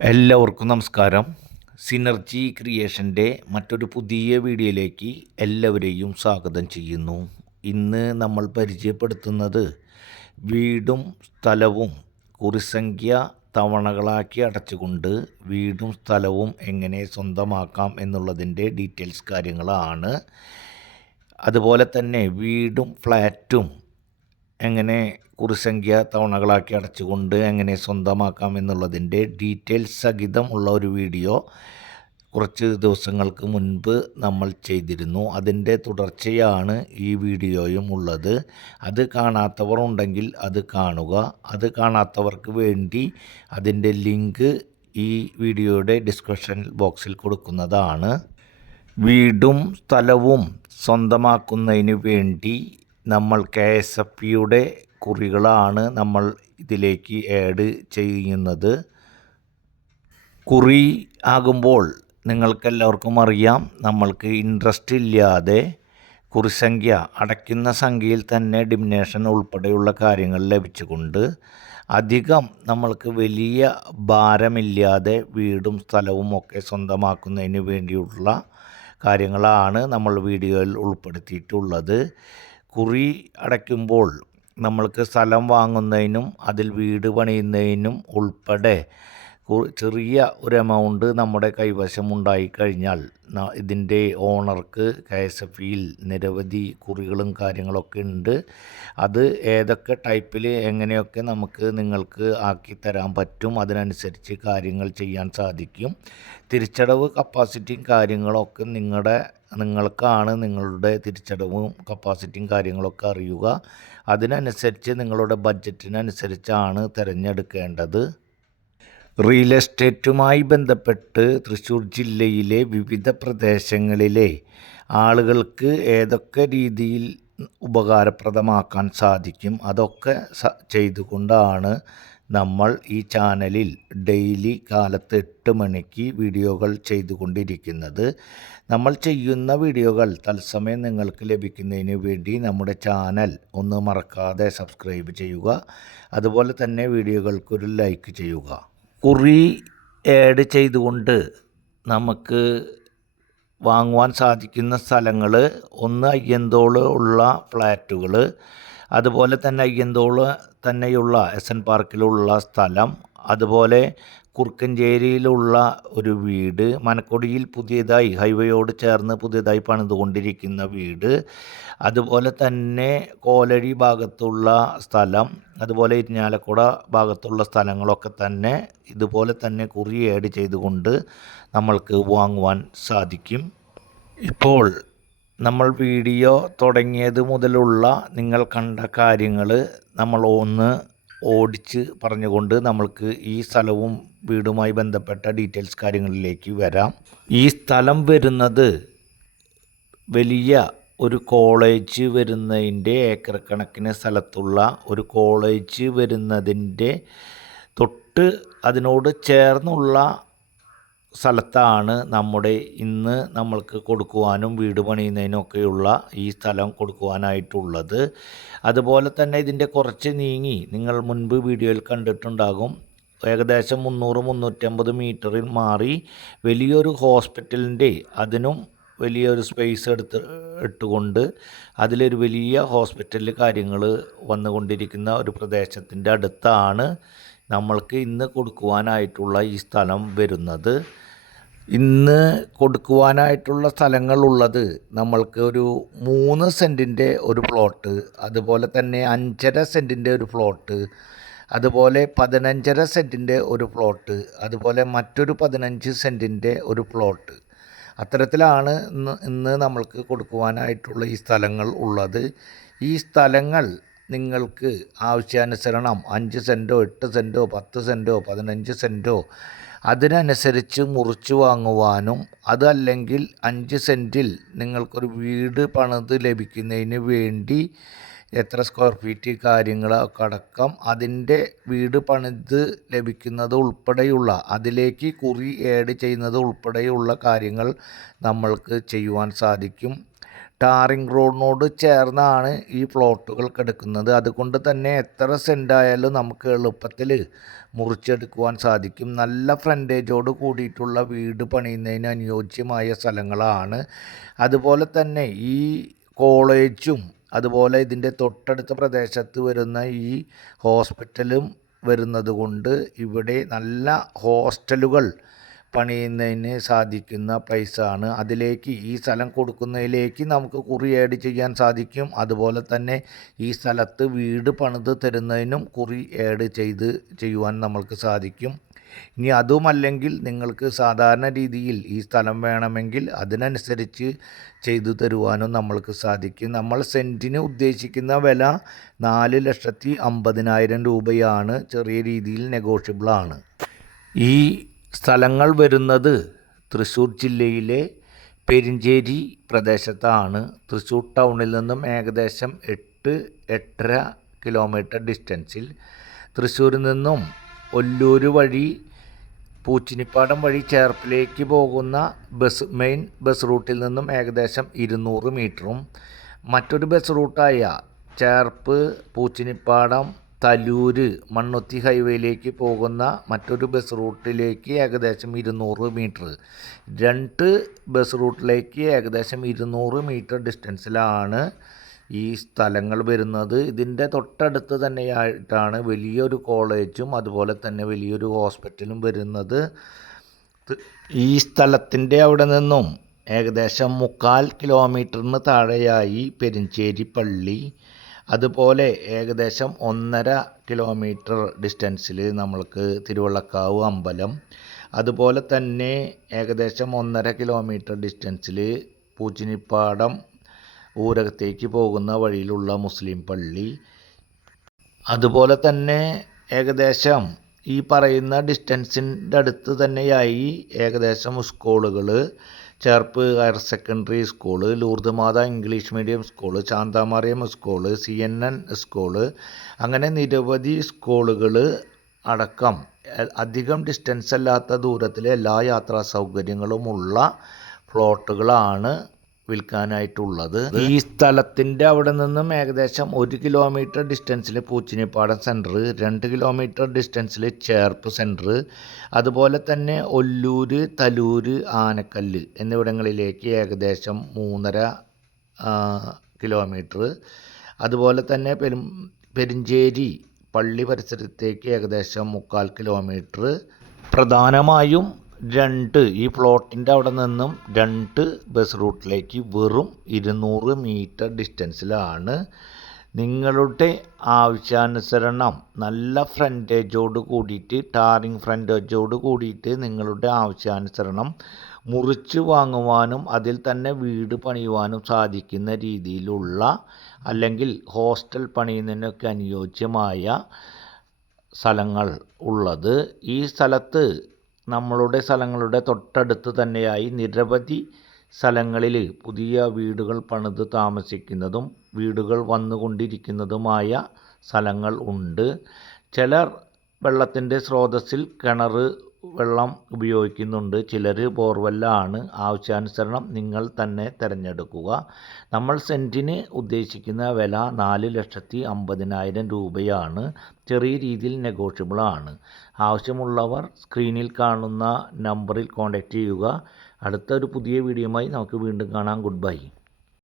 എല്ലാവർക്കും നമസ്കാരം. സിനർജി ക്രിയേഷന്റെ മറ്റൊരു പുതിയ വീഡിയോയിലേക്ക് എല്ലാവരെയും സ്വാഗതം ചെയ്യുന്നു. ഇന്ന് നമ്മൾ പരിചയപ്പെടുത്തുന്നത് വീടും സ്ഥലവും കുറിസംഖ്യ തവണകളാക്കി അടച്ചുകൊണ്ട് വീടും സ്ഥലവും എങ്ങനെ സ്വന്തമാക്കാം എന്നുള്ളതിന്റെ ഡീറ്റെയിൽസ് കാര്യങ്ങളാണ്. അതുപോലെ തന്നെ വീടും ഫ്ലാറ്റും എങ്ങനെ കുറിസംഖ്യ തവണകളാക്കി അടച്ചുകൊണ്ട് എങ്ങനെ സ്വന്തമാക്കാം എന്നുള്ളതിന്റെ ഡീറ്റെയിൽസ് സഹിതം ഉള്ള ഒരു വീഡിയോ കുറച്ച് ദിവസങ്ങൾക്ക് മുൻപ് നമ്മൾ ചെയ്തിരുന്നു. അതിന്റെ തുടർച്ചയാണ് ഈ വീഡിയോയും ഉള്ളത്. അത് കാണാത്തവർ ഉണ്ടെങ്കിൽ അത് കാണുക. അത് കാണാത്തവർക്ക് വേണ്ടി അതിന്റെ ലിങ്ക് ഈ വീഡിയോയുടെ ഡിസ്ക്രിപ്ഷൻ ബോക്സിൽ കൊടുക്കുന്നതാണ്. വീടും സ്ഥലവും സ്വന്തമാക്കുന്നതിന് വേണ്ടി നമ്മൾ കെ എസ് എഫ് പിയുടെ കുറികളാണ് നമ്മൾ ഇതിലേക്ക് ആഡ് ചെയ്യുന്നത്. കുറി ആകുമ്പോൾ നിങ്ങൾക്കെല്ലാവർക്കും അറിയാം നമ്മൾക്ക് ഇൻട്രസ്റ്റ് ഇല്ലാതെ കുറിസംഖ്യ അടയ്ക്കുന്ന സംഖ്യയിൽ തന്നെ ഡിമിനേഷൻ ഉൾപ്പെടെയുള്ള കാര്യങ്ങൾ ലഭിച്ചുകൊണ്ട് അധികം നമ്മൾക്ക് വലിയ ഭാരമില്ലാതെ വീടും സ്ഥലവും ഒക്കെ സ്വന്തമാക്കുന്നതിന് വേണ്ടിയുള്ള കാര്യങ്ങളാണ് നമ്മൾ വീഡിയോയിൽ ഉൾപ്പെടുത്തിയിട്ടുള്ളത്. കുറി അടയ്ക്കുമ്പോൾ നമ്മൾക്ക് സ്ഥലം വാങ്ങുന്നതിനും അതിൽ വീട് പണിയുന്നതിനും ഉൾപ്പെടെ ചെറിയ ഒരു എമൗണ്ട് നമ്മുടെ കൈവശം ഉണ്ടായിക്കഴിഞ്ഞാൽ ഇതിന്റെ ഓണർക്ക് കെ എസ് എഫ് ഇയിൽ നിരവധി കുറികളും കാര്യങ്ങളൊക്കെ ഉണ്ട്. അത് ഏതൊക്കെ ടൈപ്പിൽ എങ്ങനെയൊക്കെ നമുക്ക് നിങ്ങൾക്ക് ആക്കി തരാൻ പറ്റും അതിനനുസരിച്ച് കാര്യങ്ങൾ ചെയ്യാൻ സാധിക്കും. തിരിച്ചടവ് കപ്പാസിറ്റിയും കാര്യങ്ങളൊക്കെ നിങ്ങളുടെ നിങ്ങൾക്കാണ് നിങ്ങളുടെ തിരിച്ചടവും കപ്പാസിറ്റിയും കാര്യങ്ങളൊക്കെ അറിയുക. അതിനനുസരിച്ച് നിങ്ങളുടെ ബഡ്ജറ്റിനനുസരിച്ചാണ് തിരഞ്ഞെടുക്കേണ്ടത്. റിയൽ എസ്റ്റേറ്റുമായി ബന്ധപ്പെട്ട് തൃശ്ശൂർ ജില്ലയിലെ വിവിധ പ്രദേശങ്ങളിലെ ആളുകൾക്ക് ഏതൊക്കെ രീതിയിൽ ഉപകാരപ്രദമാക്കാൻ സാധിക്കും അതൊക്കെ ചെയ്തുകൊണ്ടാണ് നമ്മൾ ഈ ചാനലിൽ ഡെയിലി കാലത്ത് എട്ട് മണിക്ക് വീഡിയോകൾ ചെയ്തുകൊണ്ടിരിക്കുന്നത്. നമ്മൾ ചെയ്യുന്ന വീഡിയോകൾ തത്സമയം നിങ്ങൾക്ക് ലഭിക്കുന്നതിന് വേണ്ടി നമ്മുടെ ചാനൽ ഒന്ന് മറക്കാതെ സബ്സ്ക്രൈബ് ചെയ്യുക. അതുപോലെ തന്നെ വീഡിയോകൾക്കൊരു ലൈക്ക് ചെയ്യുക. കുറി ആഡ് ചെയ്തുകൊണ്ട് നമുക്ക് വാങ്ങുവാൻ സാധിക്കുന്ന സ്ഥലങ്ങൾ ഒന്ന് അയ്യന്തോൾ ഉള്ള ഫ്ലാറ്റുകൾ അതുപോലെ തന്നെ അയ്യന്തോൾ തന്നെയുള്ള എസ് എൻ പാർക്കിലുള്ള സ്ഥലം അതുപോലെ കുറുക്കഞ്ചേരിയിലുള്ള ഒരു വീട് മനക്കൊടിയിൽ പുതിയതായി ഹൈവേയോട് ചേർന്ന് പുതിയതായി പണിതുകൊണ്ടിരിക്കുന്ന വീട് അതുപോലെ തന്നെ കോലഴി ഭാഗത്തുള്ള സ്ഥലം അതുപോലെ ഇരിഞ്ഞാലക്കുട ഭാഗത്തുള്ള സ്ഥലങ്ങളൊക്കെ തന്നെ ഇതുപോലെ തന്നെ കുറി ഏഡ് ചെയ്തുകൊണ്ട് നമ്മൾക്ക് വാങ്ങുവാൻ സാധിക്കും. ഇപ്പോൾ നമ്മൾ വീഡിയോ തുടങ്ങിയത് മുതലുള്ള നിങ്ങൾ കണ്ട കാര്യങ്ങൾ നമ്മൾ ഒന്ന് ഓടിച്ച് പറഞ്ഞുകൊണ്ട് നമ്മൾക്ക് ഈ സ്ഥലവും വീടുമായി ബന്ധപ്പെട്ട ഡീറ്റെയിൽസ് കാര്യങ്ങളിലേക്ക് വരാം. ഈ സ്ഥലം വരുന്നത് വലിയ ഒരു കോളേജ് വരുന്നതിന്റെ ഏക്കർ കണക്കിന് സ്ഥലത്തുള്ള ഒരു കോളേജ് വരുന്നതിന്റെ തൊട്ട് അതിനോട് ചേർന്നുള്ള സ്ഥലത്താണ് നമ്മുടെ ഇന്ന് നമ്മൾക്ക് കൊടുക്കുവാനും വീട് പണിയുന്നതിനൊക്കെയുള്ള ഈ സ്ഥലം കൊടുക്കുവാനായിട്ടുള്ളത്. അതുപോലെ തന്നെ ഇതിന്റെ കുറച്ച് നീങ്ങി നിങ്ങൾ മുൻപ് വീഡിയോയിൽ കണ്ടിട്ടുണ്ടാകും ഏകദേശം മുന്നൂറ് മുന്നൂറ്റമ്പത് മീറ്ററിൽ മാറി വലിയൊരു ഹോസ്പിറ്റലിന്റെ അതിനും വലിയൊരു സ്പേസ് എടുത്ത് ഇട്ടുകൊണ്ട് അതിലൊരു വലിയ ഹോസ്പിറ്റലിൽ കാര്യങ്ങൾ വന്നുകൊണ്ടിരിക്കുന്ന ഒരു പ്രദേശത്തിന്റെ അടുത്താണ് നമ്മൾക്ക് ഇന്ന് കൊടുക്കുവാനായിട്ടുള്ള ഈ സ്ഥലം വരുന്നത്. ഇന്ന് കൊടുക്കുവാനായിട്ടുള്ള സ്ഥലങ്ങളുള്ളത് നമ്മൾക്ക് ഒരു മൂന്ന് സെന്റിന്റെ ഒരു പ്ലോട്ട് അതുപോലെ തന്നെ അഞ്ചര സെന്റിന്റെ ഒരു പ്ലോട്ട് അതുപോലെ പതിനഞ്ചര സെന്റിന്റെ ഒരു പ്ലോട്ട് അതുപോലെ മറ്റൊരു പതിനഞ്ച് സെന്റിന്റെ ഒരു പ്ലോട്ട്. അത്തരത്തിലാണ് ഇന്ന് ഇന്ന് നമ്മൾക്ക് കൊടുക്കുവാനായിട്ടുള്ള ഈ സ്ഥലങ്ങൾ ഉള്ളത്. ഈ സ്ഥലങ്ങൾ നിങ്ങൾക്ക് ആവശ്യാനുസരണം അഞ്ച് സെന്റോ എട്ട് സെന്റോ പത്ത് സെന്റോ പതിനഞ്ച് സെന്റോ അതിനനുസരിച്ച് മുറിച്ച് വാങ്ങുവാനും അതല്ലെങ്കിൽ അഞ്ച് സെന്റിൽ നിങ്ങൾക്കൊരു വീട് പണിത് ലഭിക്കുന്നതിന് വേണ്ടി എത്ര സ്ക്വയർ ഫീറ്റ് കാര്യങ്ങളൊക്കെ അടക്കം അതിന്റെ വീട് പണിത് ലഭിക്കുന്നത് ഉൾപ്പെടെയുള്ള അതിലേക്ക് കുറി ഏഡ് ചെയ്യുന്നത് ഉൾപ്പെടെയുള്ള കാര്യങ്ങൾ നമ്മൾക്ക് ചെയ്യുവാൻ സാധിക്കും. ടാറിംഗ് റോഡിനോട് ചേർന്നാണ് ഈ പ്ലോട്ടുകൾ കിടക്കുന്നത് അതുകൊണ്ട് തന്നെ എത്ര സെന്റായാലും നമുക്ക് എളുപ്പത്തിൽ മുറിച്ചെടുക്കുവാൻ സാധിക്കും. നല്ല ഫ്രണ്ടേജോട് കൂടിയിട്ടുള്ള വീട് പണിയുന്നതിന് അനുയോജ്യമായ സ്ഥലങ്ങളാണ്. അതുപോലെ തന്നെ ഈ കോളേജും അതുപോലെ ഇതിന്റെ തൊട്ടടുത്ത പ്രദേശത്ത് വരുന്ന ഈ ഹോസ്പിറ്റലും വരുന്നത് കൊണ്ട് ഇവിടെ നല്ല ഹോസ്റ്റലുകൾ പണിയുന്നതിന് സാധിക്കുന്ന പ്ലേസാണ് അതിലേക്ക് ഈ സ്ഥലം കൊടുക്കുന്നതിലേക്ക് നമുക്ക് കുറി ആഡ് ചെയ്യാൻ സാധിക്കും. അതുപോലെ തന്നെ ഈ സ്ഥലത്ത് വീട് പണിത് തരുന്നതിനും കുറി ആഡ് ചെയ്ത് ചെയ്യുവാൻ നമ്മൾക്ക് സാധിക്കും. ഇനി അതുമല്ലെങ്കിൽ നിങ്ങൾക്ക് സാധാരണ രീതിയിൽ ഈ സ്ഥലം വേണമെങ്കിൽ അതിനനുസരിച്ച് ചെയ്തു തരുവാനും നമ്മൾക്ക് സാധിക്കും. നമ്മൾ സെന്റിന് ഉദ്ദേശിക്കുന്ന വില നാല് ലക്ഷത്തി അമ്പതിനായിരം രൂപയാണ്. ചെറിയ രീതിയിൽ നെഗോഷ്യബിളാണ് ഈ സ്ഥലങ്ങൾ വരുന്നത് തൃശ്ശൂർ ജില്ലയിലെ പെരിഞ്ചേരി പ്രദേശത്താണ്. തൃശ്ശൂർ ടൗണിൽ നിന്നും ഏകദേശം എട്ട് എട്ടര കിലോമീറ്റർ ഡിസ്റ്റൻസിൽ. തൃശ്ശൂരിൽ നിന്നും ഒല്ലൂർ വഴി പൂച്ചിനിപ്പാടം വഴി ചേർപ്പിലേക്ക് പോകുന്ന ബസ് മെയിൻ ബസ് റൂട്ടിൽ നിന്നും ഏകദേശം ഇരുന്നൂറ് മീറ്ററും. മറ്റൊരു ബസ് റൂട്ടായ ചേർപ്പ് പൂച്ചിനിപ്പാടം തലൂര് മണ്ണുത്തി ഹൈവേയിലേക്ക് പോകുന്ന മറ്റൊരു ബസ് റൂട്ടിലേക്ക് ഏകദേശം ഇരുന്നൂറ് മീറ്റർ. രണ്ട് ബസ് റൂട്ടിലേക്ക് ഏകദേശം ഇരുന്നൂറ് മീറ്റർ ഡിസ്റ്റൻസിലാണ് ഈ സ്ഥലങ്ങൾ വരുന്നത്. ഇതിന്റെ തൊട്ടടുത്ത് തന്നെയായിട്ടാണ് വലിയൊരു കോളേജും അതുപോലെ തന്നെ വലിയൊരു ഹോസ്പിറ്റലും വരുന്നത്. ഈ സ്ഥലത്തിന്റെ അവിടെ നിന്നും ഏകദേശം മുക്കാൽ കിലോമീറ്ററിന് താഴെയായി പെരിഞ്ചേരി പള്ളി അതുപോലെ ഏകദേശം ഒന്നര കിലോമീറ്റർ ഡിസ്റ്റൻസിൽ നമ്മൾക്ക് തിരുവള്ളക്കാവ് അമ്പലം. അതുപോലെ തന്നെ ഏകദേശം ഒന്നര കിലോമീറ്റർ ഡിസ്റ്റൻസിൽ പൂച്ചിനിപ്പാടം ഊരകത്തേക്ക് പോകുന്ന വഴിയിലുള്ള മുസ്ലിം പള്ളി. അതുപോലെ തന്നെ ഏകദേശം ഈ പറയുന്ന ഡിസ്റ്റൻസിന്റെ അടുത്ത് തന്നെയായി ഏകദേശം സ്കൂളുകൾ Cherpu higher secondary school Lourdes Matha English medium school Santhamariam school C N N school അങ്ങനെ നിരവധി സ്കൂളുകൾ അടക്കം. അധികം ഡിസ്റ്റൻസ് അല്ലാത്ത ദൂരത്തിൽ എല്ലാ യാത്രാ സൗകര്യങ്ങളുമുള്ള പ്ലോട്ടുകളാണ് വിൽക്കാനായിട്ടുള്ളത്. ഈ സ്ഥലത്തിന്റെ അവിടെ നിന്നും ഏകദേശം ഒരു കിലോമീറ്റർ ഡിസ്റ്റൻസിൽ പൂച്ചിനിപ്പാടം സെന്റർ രണ്ട് കിലോമീറ്റർ ഡിസ്റ്റൻസിൽ ചേർപ്പ് സെന്റർ അതുപോലെ തന്നെ ഒല്ലൂര് തലൂര് ആനക്കല്ല് എന്നിവിടങ്ങളിലേക്ക് ഏകദേശം മൂന്നര കിലോമീറ്റർ. അതുപോലെ തന്നെ പെരും പെരിഞ്ചേരി പള്ളി പരിസരത്തേക്ക് ഏകദേശം മുക്കാൽ കിലോമീറ്റർ. പ്രധാനമായും രണ്ട് ഈ പ്ലോട്ടിന്റെ അവിടെ നിന്നും രണ്ട് ബസ് റൂട്ടിലേക്ക് വെറും ഇരുന്നൂറ് മീറ്റർ ഡിസ്റ്റൻസിലാണ് നിങ്ങളുടെ ആവശ്യാനുസരണം നല്ല ഫ്രണ്ടേജോട് കൂടിയിട്ട് ടാറിങ് ഫ്രണ്ടേജോട് കൂടിയിട്ട് നിങ്ങളുടെ ആവശ്യാനുസരണം മുറിച്ച് വാങ്ങുവാനും അതിൽ തന്നെ വീട് പണിയുവാനും സാധിക്കുന്ന രീതിയിലുള്ള അല്ലെങ്കിൽ ഹോസ്റ്റൽ പണിയുന്നതിനൊക്കെ അനുയോജ്യമായ സ്ഥലങ്ങൾ ഉള്ളത്. ഈ സ്ഥലത്ത് നമ്മളുടെ സ്ഥലങ്ങളുടെ തൊട്ടടുത്ത് തന്നെയായി നിരവധി സ്ഥലങ്ങളിൽ പുതിയ വീടുകൾ പണിത് താമസിക്കുന്നതും വീടുകൾ വന്നുകൊണ്ടിരിക്കുന്നതുമായ സ്ഥലങ്ങൾ ഉണ്ട്. ചിലർ വെള്ളത്തിന്റെ സ്രോതസ്സിൽ കിണർ വെള്ളം ഉപയോഗിക്കുന്നുണ്ട്. ചിലർ ബോർവെല്ലാണ്. ആവശ്യാനുസരണം നിങ്ങൾ തന്നെ തിരഞ്ഞെടുക്കുക. നമ്മൾ സെന്റിന് ഉദ്ദേശിക്കുന്ന വില നാല് ലക്ഷത്തി അമ്പതിനായിരം രൂപയാണ്. ചെറിയ രീതിയിൽ നെഗോഷ്യബിളാണ് ആവശ്യമുള്ളവർ സ്ക്രീനിൽ കാണുന്ന നമ്പറിൽ കോൺടാക്റ്റ് ചെയ്യുക. അടുത്ത ഒരു പുതിയ വീഡിയോയുമായി നമുക്ക് വീണ്ടും കാണാം. Good bye